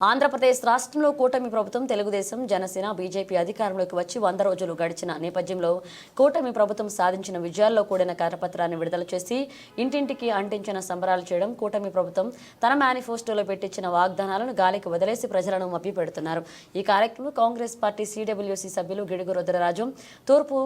ఆంధ్రప్రదేశ్ రాష్ట్రంలో కూటమి ప్రభుత్వం తెలుగుదేశం జనసేన బీజేపీ అధికారంలోకి వచ్చి వంద రోజులు గడిచిన నేపథ్యంలో కూటమి ప్రభుత్వం సాధించిన విజయాల్లో కూడిన కరపత్రాన్ని విడుదల చేసి ఇంటింటికి అంటించిన సంబరాలు చేయడం కూటమి ప్రభుత్వం తన మేనిఫెస్టోలో పెట్టించిన వాగ్దానాలను గాలికి వదిలేసి ప్రజలను మభ్యపెడుతున్నారు. ఈ కార్యక్రమంలో కాంగ్రెస్ పార్టీ సిడబ్ల్యూసీ సభ్యులు గిడుగు రుద్రరాజు తూర్పు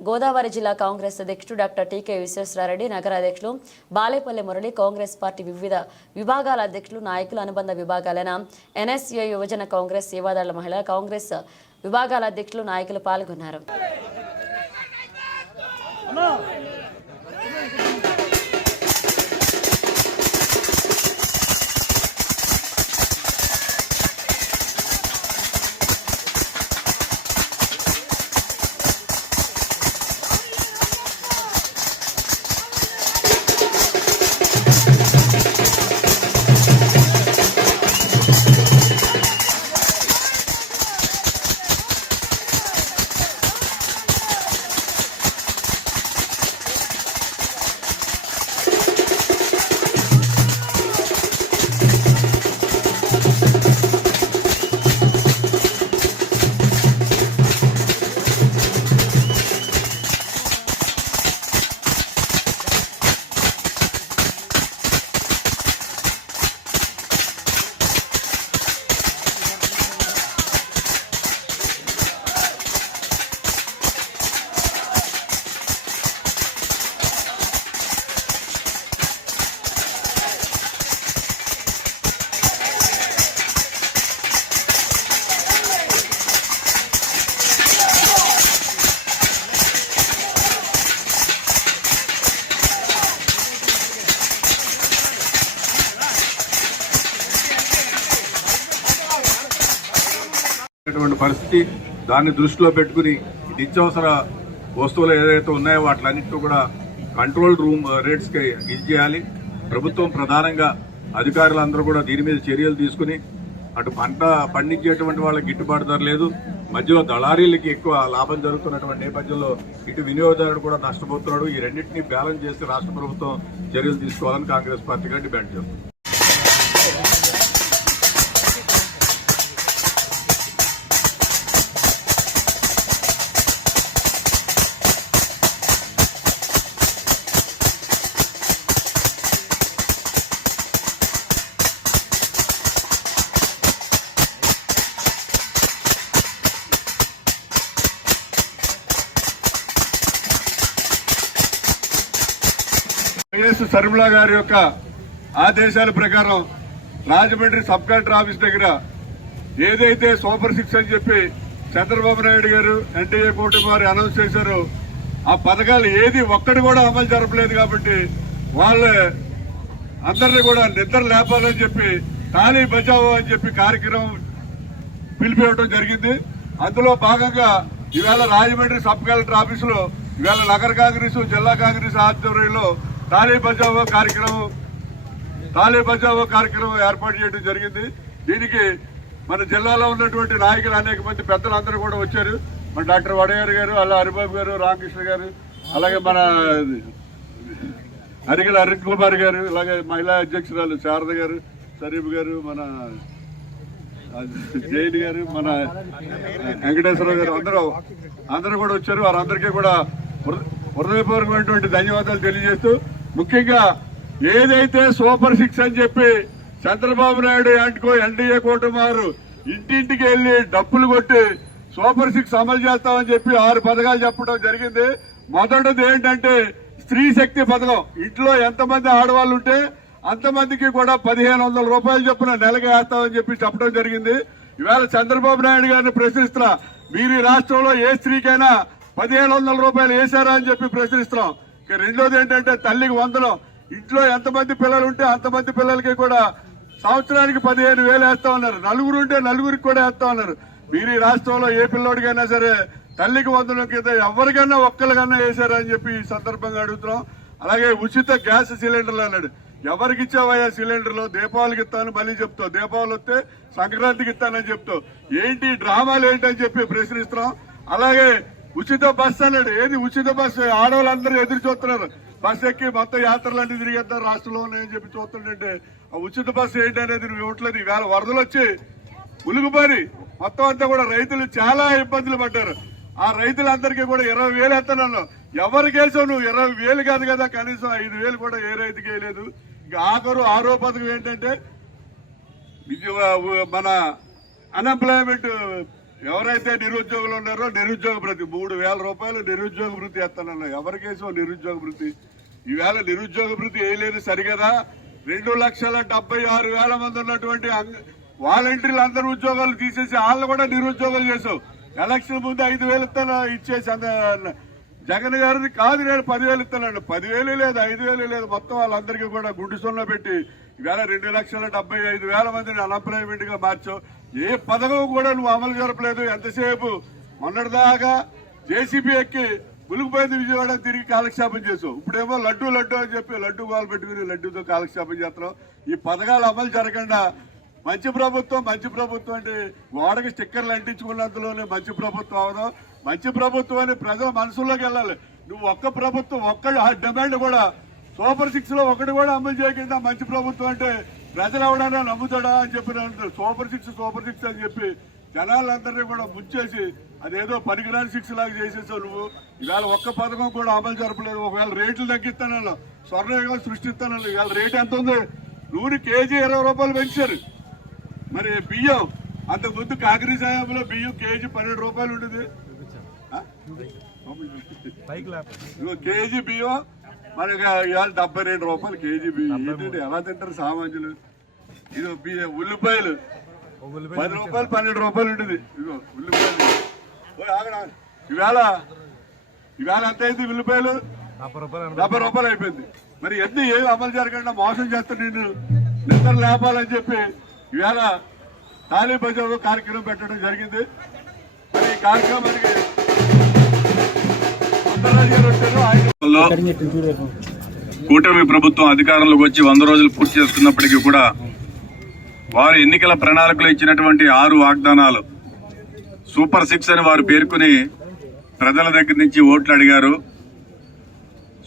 గోదావరి జిల్లా కాంగ్రెస్ అధ్యక్షుడు డాక్టర్ టీకే విశ్వేశ్వరారెడ్డి నగర అధ్యక్షులు బాలేపల్లి మురళి కాంగ్రెస్ పార్టీ వివిధ విభాగాల అధ్యక్షులు నాయకులు అనుబంధ విభాగాలైన ఎన్ఎస్ఏ యువజన కాంగ్రెస్ సేవాదారుల మహిళ కాంగ్రెస్ విభాగాల అధ్యక్షులు నాయకులు పాల్గొన్నారు. అటువంటి పరిస్థితి దాన్ని దృష్టిలో పెట్టుకుని నిత్యవసర నిత్యావసర వస్తువులు ఏదైతే ఉన్నాయో వాటిలన్నింటినీ కూడా కంట్రోల్ రూమ్ రేట్స్కి ఇది చేయాలి ప్రభుత్వం ప్రధానంగా అధికారులందరూ కూడా దీని మీద చర్యలు తీసుకుని అటు పంట పండించేటువంటి వాళ్ళకి గిట్టుబాటు ధర లేదు. మధ్యలో దళారీలకి ఎక్కువ లాభం జరుగుతున్నటువంటి నేపథ్యంలో ఇటు వినియోగదారుడు కూడా నష్టపోతున్నాడు. ఈ రెండింటినీ బ్యాలెన్స్ చేసి రాష్ట్ర ప్రభుత్వం చర్యలు తీసుకోవాలని కాంగ్రెస్ పార్టీగా డిమాండ్ చేస్తుంది. వైఎస్ గారి యొక్క ఆదేశాల ప్రకారం రాజమండ్రి సబ్ కలెక్టర్ ఆఫీస్ దగ్గర ఏదైతే సూపర్ సిక్స్ అని చెప్పి చంద్రబాబు నాయుడు గారు ఎన్డీఏ కూటమి వారు అనౌన్స్ చేశారో ఆ పథకాలు ఏది ఒక్కటి కూడా అమలు జరపలేదు కాబట్టి వాళ్ళు అందరినీ కూడా నిద్ర లేపాలని చెప్పి ఖాళీ బచావో అని చెప్పి కార్యక్రమం పిలిపివ్వడం జరిగింది. అందులో భాగంగా ఈవేళ రాజమండ్రి సబ్ కలెక్టర్ ఆఫీసులో ఈవేళ నగర కాంగ్రెస్ జిల్లా కాంగ్రెస్ ఆధ్వర్యంలో తాలీ బజావో కార్యక్రమం తాలీ బజావో కార్యక్రమం ఏర్పాటు చేయడం జరిగింది. దీనికి మన జిల్లాలో ఉన్నటువంటి నాయకులు అనేక మంది పెద్దలు అందరూ కూడా వచ్చారు. మన డాక్టర్ వడయారు గారు అలా హరిబాబు గారు రామకృష్ణ గారు అలాగే మన అరిగల అరుణ్ కుమార్ గారు అలాగే మహిళా అధ్యక్షురాలు శారద గారు సరీఫ్ గారు మన జైన్ గారు మన వెంకటేశ్వర గారు అందరూ అందరూ కూడా వచ్చారు. వారందరికీ కూడా హృదయపూర్వకమైనటువంటి ధన్యవాదాలు తెలియజేస్తూ ముఖ్యంగా ఏదైతే సూపర్ సిక్స్ అని చెప్పి చంద్రబాబు నాయుడు అంటుకో ఎన్డీఏ కూటమి వారు ఇంటింటికి వెళ్ళి డప్పులు కొట్టి సూపర్ సిక్స్ అమలు చేస్తామని చెప్పి ఆరు పథకాలు చెప్పడం జరిగింది. మొదటిది ఏంటంటే స్త్రీ శక్తి పథకం. ఇంట్లో ఎంతమంది ఆడవాళ్ళు ఉంటే అంతమందికి కూడా పదిహేను వందల రూపాయలు చొప్పున నెలకి వేస్తామని చెప్పి చెప్పడం జరిగింది. ఇవాళ చంద్రబాబు నాయుడు గారిని ప్రశ్నిస్తున్నా మీరు రాష్ట్రంలో ఏ స్త్రీకైనా పదిహేను వందల రూపాయలు వేశారా అని చెప్పి ప్రశ్నిస్తున్నాం. రెండోది ఏంటంటే తల్లికి వందలు. ఇంట్లో ఎంతమంది పిల్లలు ఉంటే అంతమంది పిల్లలకి కూడా సంవత్సరానికి పదిహేను వేలు వేస్తా ఉన్నారు. నలుగురు ఉంటే నలుగురికి కూడా వేస్తా ఉన్నారు. మీరు ఈ రాష్ట్రంలో ఏ పిల్లోడికైనా సరే తల్లికి వందల కింద ఎవరికైనా ఒక్కరికన్నా వేశారని అని చెప్పి ఈ సందర్భంగా అడుగుతున్నాం. అలాగే ఉచిత గ్యాస్ సిలిండర్లు అన్నాడు. ఎవరికి ఇచ్చావయ్యా సిలిండర్లు? దీపావళికి ఇస్తాను మళ్ళీ చెప్తావు. దీపావళి వస్తే సంక్రాంతికి ఇస్తానని చెప్తావు. ఏంటి డ్రామాలు ఏంటని చెప్పి ప్రశ్నిస్తున్నాం. అలాగే ఉచిత బస్సు అన్నాడు. ఏది ఉచిత బస్సు? ఆడవాళ్ళందరూ ఎదురు చూస్తున్నారు. బస్సు ఎక్కి మొత్తం యాత్రలన్నీ తిరిగేస్తారు రాష్ట్రంలో ఉన్నాయని చెప్పి చూస్తుంటే ఆ ఉచిత బస్సు ఏంటి అనేది నువ్వు ఇవ్వట్లేదు. ఈవేళ వరదలు వచ్చి ములుగుబారి మొత్తం అంతా కూడా రైతులు చాలా ఇబ్బందులు పడ్డారు. ఆ రైతులందరికీ కూడా ఇరవై వేలు ఎత్తనన్ను. ఎవరికి వేసావు నువ్వు? ఇరవై వేలు కాదు కదా కనీసం ఐదు వేలు కూడా ఏ రైతుకి వేయలేదు. ఇక ఆఖరు ఆరో పథకం ఏంటంటే మన అన్ఎంప్లాయ్మెంట్ ఎవరైతే నిరుద్యోగులు ఉన్నారో నిరుద్యోగ భృతి. మూడు వేల రూపాయలు నిరుద్యోగ భృతి ఎత్తనన్నా ఎవరికేసో నిరుద్యోగ భృతి? ఈవేళ నిరుద్యోగ భృతి వేయలేదు సరిగదా? రెండు లక్షల డెబ్బై ఆరు వేల మంది ఉన్నటువంటి వాలంటీర్లు అందరు ఉద్యోగాలు తీసేసి వాళ్ళు కూడా నిరుద్యోగాలు చేసావు. ఎలక్షన్ ముందు ఐదు వేలు ఇస్తాను ఇచ్చేసి జగన్ గారిది కాదు నేను పదివేలు ఇస్తానండి పదివేలు లేదు ఐదు వేలు లేదు. మొత్తం వాళ్ళందరికీ కూడా గుడ్డు సొన్న పెట్టి ఇవాళ రెండు లక్షల డెబ్బై ఐదు వేల మందిని అన్ఎంప్లాయ్మెంట్గా మార్చావు. ఏ పథకం కూడా నువ్వు అమలు జరపలేదు. ఎంతసేపు? మొన్నటిదాకా జేసీబీ ఎక్కి ములుగుపోయింది విజయవాడ తిరిగి కాలక్షేపం చేసావు. ఇప్పుడేమో లడ్డు లడ్డు అని చెప్పి లడ్డు గోలు పెట్టుకుని లడ్డూతో కాలక్షేపం చేస్తున్నావు. ఈ పథకాలు అమలు జరగకుండా మంచి ప్రభుత్వం మంచి ప్రభుత్వం అంటే గోడకి స్టిక్కర్లు అంటించుకున్నంతలోనే మంచి ప్రభుత్వం అవడం మంచి ప్రభుత్వం అని ప్రజల మనసులోకి వెళ్ళాలి. నువ్వు ఒక్క ప్రభుత్వం ఒక్క డిమాండ్ కూడా సూపర్ సిక్స్లో ఒకటి కూడా అమలు చేయకుండా మంచి ప్రభుత్వం అంటే ప్రజలు ఎవడన్నా నమ్ముతాడా అని చెప్పి సూపర్ సిక్స్ సూపర్ సిక్స్ అని చెప్పి జనాలందరినీ కూడా ముంచేసి అదేదో పనికిరాని సిక్స్ లాగా చేసేసావు నువ్వు. ఇవాళ ఒక్క పథకం కూడా అమలు జరపలేదు. ఒకవేళ రేట్లు తగ్గిస్తానన్నా స్వర్ణయుగం సృష్టిస్తానన్నా ఇవాళ రేట్ ఎంత ఉంది? నూనె కేజీ ఇరవై రూపాయలు పెంచారు. మరి బియ్యం అంతకు ముందు కాకరీ సాయంలో బియ్యం కేజీ పన్నెండు రూపాయలు ఉండేది. కేజీ బియ్యం మనకి ఇవాళ డెబ్బై రెండు రూపాయలు కేజీ బియ్యం. ఏంటంటే ఎలా తింటారు సామాన్యులు? ఇదిగో బియ్యం ఉల్లిపాయలు. పది రూపాయలు పన్నెండు రూపాయలు ఉండేది ఇదిగో ఉల్లిపాయలు. ఇవాళ ఇవాళ ఎంత అయింది ఉల్లిపాయలు? డెబ్బై రూపాయలు అయిపోయింది. మరి ఎన్ని ఏమి అమలు జరగకుండా మోసం చేస్తా నేను నిద్ర లేపాలని చెప్పి ఇవాళ తాలీ బజారు కార్యక్రమం పెట్టడం జరిగింది. మరి ఈ కార్యక్రమానికి కూటమి ప్రభుత్వం అధికారంలోకి వచ్చి వంద రోజులు పూర్తి చేస్తున్నప్పటికీ కూడా వారు ఎన్నికల ప్రణాళికలు ఇచ్చినటువంటి ఆరు వాగ్దానాలు. సూపర్ సిక్స్ అని వారు పేర్కొని ప్రజల దగ్గర నుంచి ఓట్లు అడిగారు.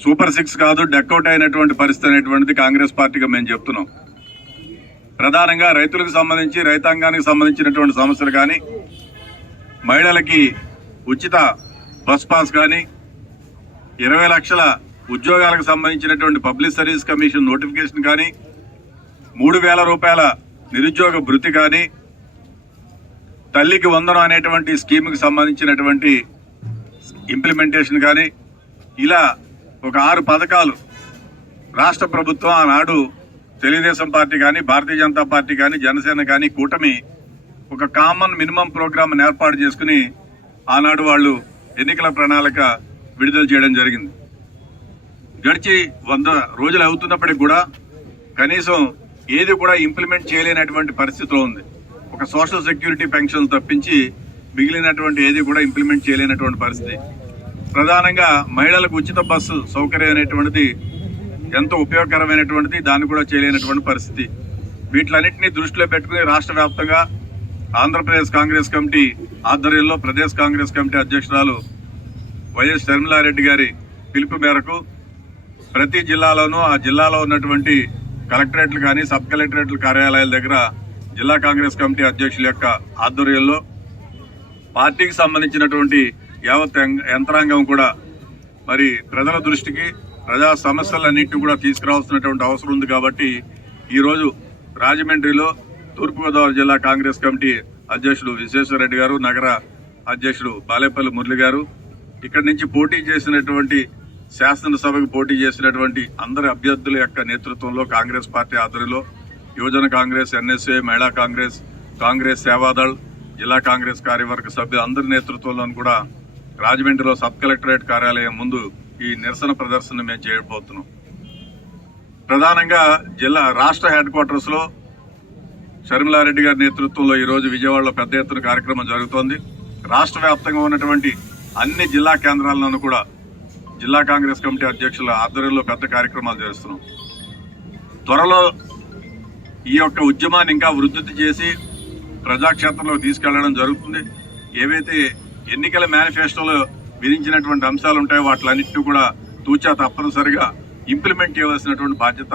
సూపర్ సిక్స్ కాదు డెక్అవుట్ అయినటువంటి పరిస్థితి అనేటువంటిది కాంగ్రెస్ పార్టీగా మేము చెప్తున్నాం. ప్రధానంగా రైతులకు సంబంధించి రైతాంగానికి సంబంధించినటువంటి సమస్యలు కానీ మహిళలకి ఉచిత బస్ పాస్ కానీ ఇరవై లక్షల ఉద్యోగాలకు సంబంధించినటువంటి పబ్లిక్ సర్వీస్ కమిషన్ నోటిఫికేషన్ కానీ మూడు వేల రూపాయల నిరుద్యోగ భృతి కానీ తల్లికి వందనం అనేటువంటి స్కీమ్కి సంబంధించినటువంటి ఇంప్లిమెంటేషన్ కానీ ఇలా ఒక ఆరు పథకాలు రాష్ట్ర ప్రభుత్వం ఆనాడు తెలుగుదేశం పార్టీ కానీ భారతీయ జనతా పార్టీ కానీ జనసేన కానీ కూటమి ఒక కామన్ మినిమం ప్రోగ్రామ్ ఏర్పాటు చేసుకుని ఆనాడు వాళ్ళు ఎన్నికల ప్రణాళిక విడుదల చేయడం జరిగింది. గడిచి వంద రోజులు అవుతున్నప్పటికి కూడా కనీసం ఏది కూడా ఇంప్లిమెంట్ చేయలేనటువంటి పరిస్థితిలో ఉంది. ఒక సోషల్ సెక్యూరిటీ పెన్షన్ తప్పించి మిగిలినటువంటి ఏది కూడా ఇంప్లిమెంట్ చేయలేనటువంటి పరిస్థితి. ప్రధానంగా మహిళలకు ఉచిత బస్సు సౌకర్యం అనేటువంటిది ఎంతో ఉపయోగకరమైనటువంటిది దాన్ని కూడా చేయలేనటువంటి పరిస్థితి. వీటిలన్నింటినీ దృష్టిలో పెట్టుకుని రాష్ట్ర వ్యాప్తంగా ఆంధ్రప్రదేశ్ కాంగ్రెస్ కమిటీ ఆధ్వర్యంలో ప్రదేశ్ కాంగ్రెస్ కమిటీ అధ్యక్షురాలు వైఎస్ షర్మిలారెడ్డి గారి పిలుపు మేరకు ప్రతి జిల్లాలోనూ ఆ జిల్లాలో ఉన్నటువంటి కలెక్టరేట్లు కానీ సబ్ కలెక్టరేట్ల కార్యాలయాల దగ్గర జిల్లా కాంగ్రెస్ కమిటీ అధ్యక్షుల యొక్క ఆధ్వర్యంలో పార్టీకి సంబంధించినటువంటి యావత్ యంత్రాంగం కూడా మరి ప్రజల దృష్టికి ప్రజా సమస్యలన్నింటినీ కూడా తీసుకురావాల్సినటువంటి అవసరం ఉంది కాబట్టి ఈరోజు రాజమండ్రిలో తూర్పుగోదావరి జిల్లా కాంగ్రెస్ కమిటీ అధ్యక్షుడు విశ్వేశ్వరరెడ్డి గారు నగర అధ్యక్షుడు బాలేపల్లి మురళి గారు ఇక్కడి నుంచి పోటీ చేసినటువంటి శాసనసభకు పోటీ చేసినటువంటి అందరి అభ్యర్థుల యొక్క నేతృత్వంలో కాంగ్రెస్ పార్టీ ఆధ్వర్యంలో యువజన కాంగ్రెస్ ఎన్ఎస్ఏ మహిళా కాంగ్రెస్ కాంగ్రెస్ సేవాదళ్ జిల్లా కాంగ్రెస్ కార్యవర్గ సభ్యులు అందరి నేతృత్వంలోనూ కూడా రాజమండ్రిలో సబ్ కలెక్టరేట్ కార్యాలయం ముందు ఈ నిరసన ప్రదర్శన మేము చేయబోతున్నాం. ప్రధానంగా జిల్లా రాష్ట్ర హెడ్ క్వార్టర్స్లో షర్మిలారెడ్డి గారి నేతృత్వంలో ఈ రోజు విజయవాడలో పెద్ద ఎత్తున కార్యక్రమం జరుగుతోంది. రాష్ట్ర వ్యాప్తంగా ఉన్నటువంటి అన్ని జిల్లా కేంద్రాల్లోనూ కూడా జిల్లా కాంగ్రెస్ కమిటీ అధ్యక్షుల ఆధ్వర్యంలో పెద్ద కార్యక్రమాలు చేస్తున్నాం. త్వరలో ఈ యొక్క ఉద్యమాన్ని ఇంకా వృద్ధి చేసి ప్రజాక్షేత్రంలో తీసుకెళ్ళడం జరుగుతుంది. ఏవైతే ఎన్నికల మేనిఫెస్టోలో విధించినటువంటి అంశాలు ఉంటాయో వాటిలన్నింటినీ కూడా తూచా తప్పనిసరిగా ఇంప్లిమెంట్ చేయవలసినటువంటి బాధ్యత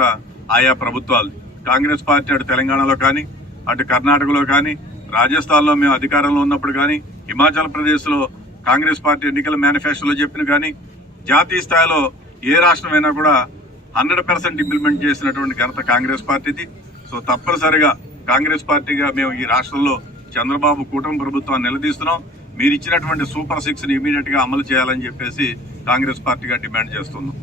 ఆయా ప్రభుత్వాలు కాంగ్రెస్ పార్టీ అటు తెలంగాణలో కానీ అటు కర్ణాటకలో కానీ రాజస్థాన్లో మేము అధికారంలో ఉన్నప్పుడు కానీ హిమాచల్ ప్రదేశ్లో కాంగ్రెస్ పార్టీ ఎన్నికల మేనిఫెస్టోలో చెప్పిన కానీ జాతీయ స్థాయిలో ఏ రాష్ట్రమైనా కూడా హండ్రెడ్ పర్సెంట్ ఇంప్లిమెంట్ చేసినటువంటి ఘనత కాంగ్రెస్ పార్టీది. సో తప్పనిసరిగా కాంగ్రెస్ పార్టీగా మేము ఈ రాష్ట్రంలో చంద్రబాబు కూటమి ప్రభుత్వాన్ని నిలదీస్తున్నాం. మీరు ఇచ్చినటువంటి సూపర్ సిక్స్ని ఇమీడియట్గా అమలు చేయాలని చెప్పేసి కాంగ్రెస్ పార్టీగా డిమాండ్ చేస్తున్నాం.